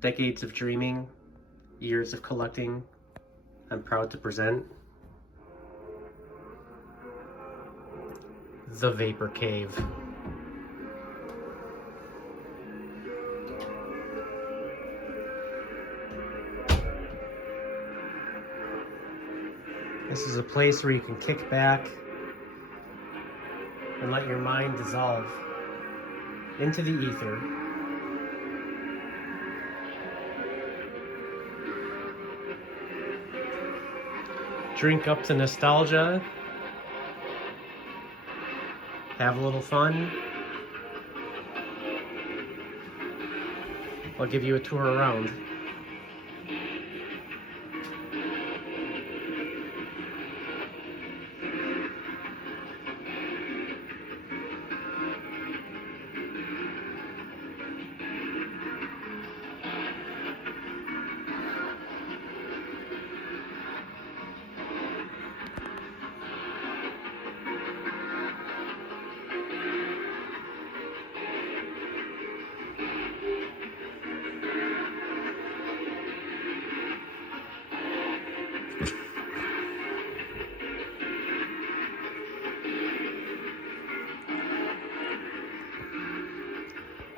Decades of dreaming, years of collecting, I'm proud to present the Vaporcave. This is a place where you can kick back and let your mind dissolve into the ether. Drink up to nostalgia, have a little fun. I'll give you a tour around.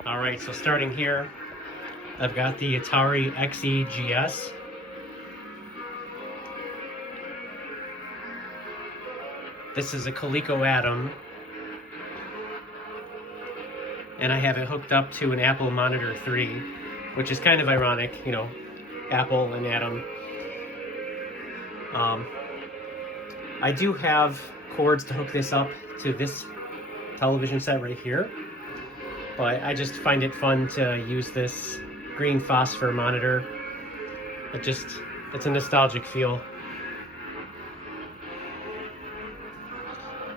Alright, so starting here, I've got the Atari XEGS. This is a Coleco Atom, and I have it hooked up to an Apple Monitor 3, which is kind of ironic, you know, Apple and Atom. I do have cords to hook this up to this television set right here, but I just find it fun to use this green phosphor monitor. It's a nostalgic feel.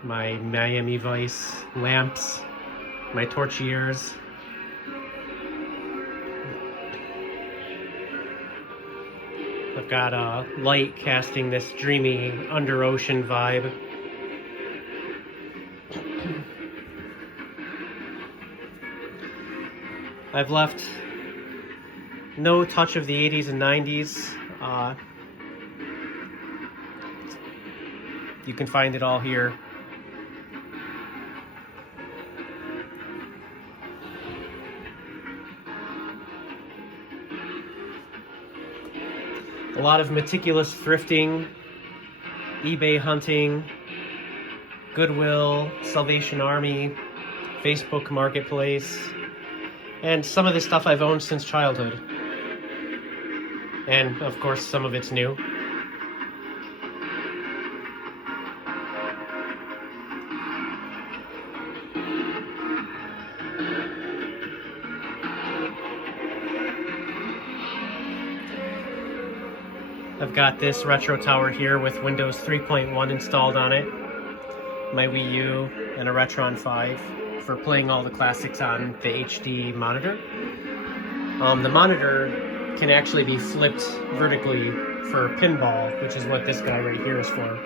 My Miami Vice lamps, my torchiers. I've got a light casting this dreamy under ocean vibe. I've left no touch of the 80s and 90s. You can find it all here. A lot of meticulous thrifting, eBay hunting, Goodwill, Salvation Army, Facebook Marketplace, and some of this stuff I've owned since childhood. And of course, some of it's new. I've got this retro tower here with Windows 3.1 installed on it, my Wii U, and a Retron 5 for playing all the classics on the HD monitor. The monitor can actually be flipped vertically for pinball, which is what this guy right here is for.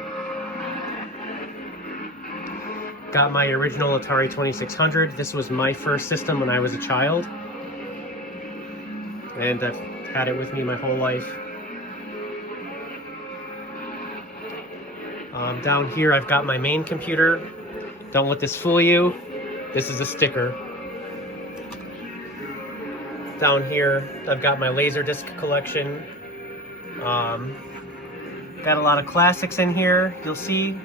Got my original Atari 2600. This was my first system when I was a child, and I've had it with me my whole life. Down here I've got my main computer. Don't let this fool you. This is a sticker. Down here I've got my Laserdisc collection. Got a lot of classics in here, you'll see.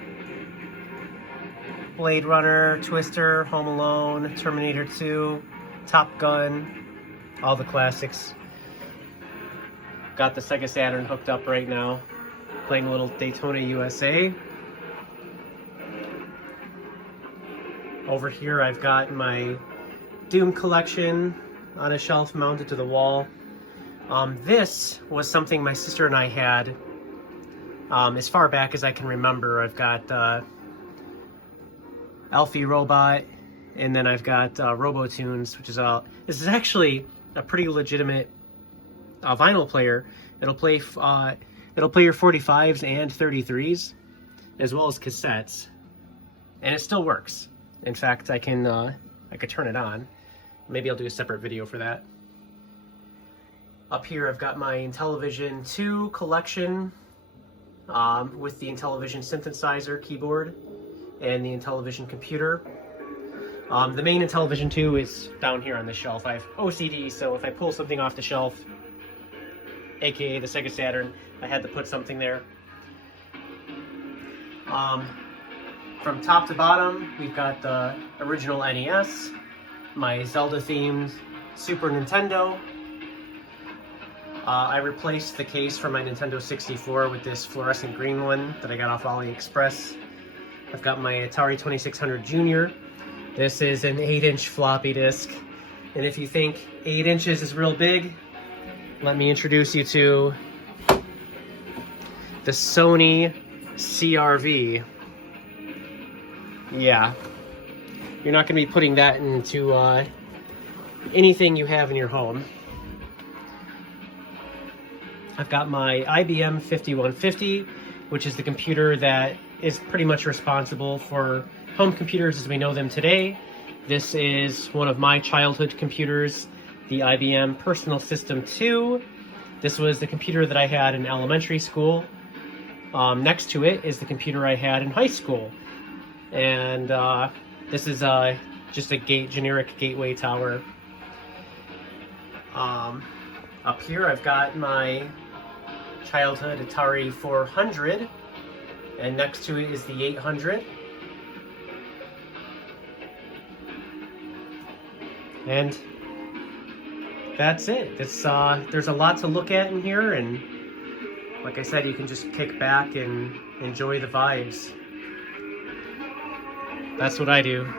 Blade Runner, Twister, Home Alone, Terminator 2, Top Gun, all the classics. Got the Sega Saturn hooked up right now, playing a little Daytona USA. Over here I've got my Doom collection on a shelf mounted to the wall. This was something my sister and I had as far back as I can remember. I've got Alfie Robot, and then I've got Robotunes, which is this is actually a pretty legitimate vinyl player. It'll play your 45s and 33s, as well as cassettes, and it still works. In fact, I could turn it on. Maybe I'll do a separate video for that. Up here I've got my Intellivision 2 collection with the Intellivision synthesizer keyboard and the Intellivision computer. The main Intellivision 2 is down here on the shelf. I have OCD, so if I pull something off the shelf, aka the Sega Saturn, I had to put something there. From top to bottom, we've got the original NES, my Zelda-themed Super Nintendo. I replaced the case for my Nintendo 64 with this fluorescent green one that I got off AliExpress. I've got my Atari 2600 Junior. This is an 8-inch floppy disk. And if you think 8 inches is real big, let me introduce you to the Sony CR-V. Yeah, you're not going to be putting that into anything you have in your home. I've got my IBM 5150, which is the computer that is pretty much responsible for home computers as we know them today. This is one of my childhood computers, the IBM Personal System 2. This was the computer that I had in elementary school. Next to it is the computer I had in high school. And this is just a generic gateway tower. Up here I've got my childhood Atari 400, and next to it is the 800. And that's it. There's a lot to look at in here, and like I said, you can just kick back and enjoy the vibes. That's what I do.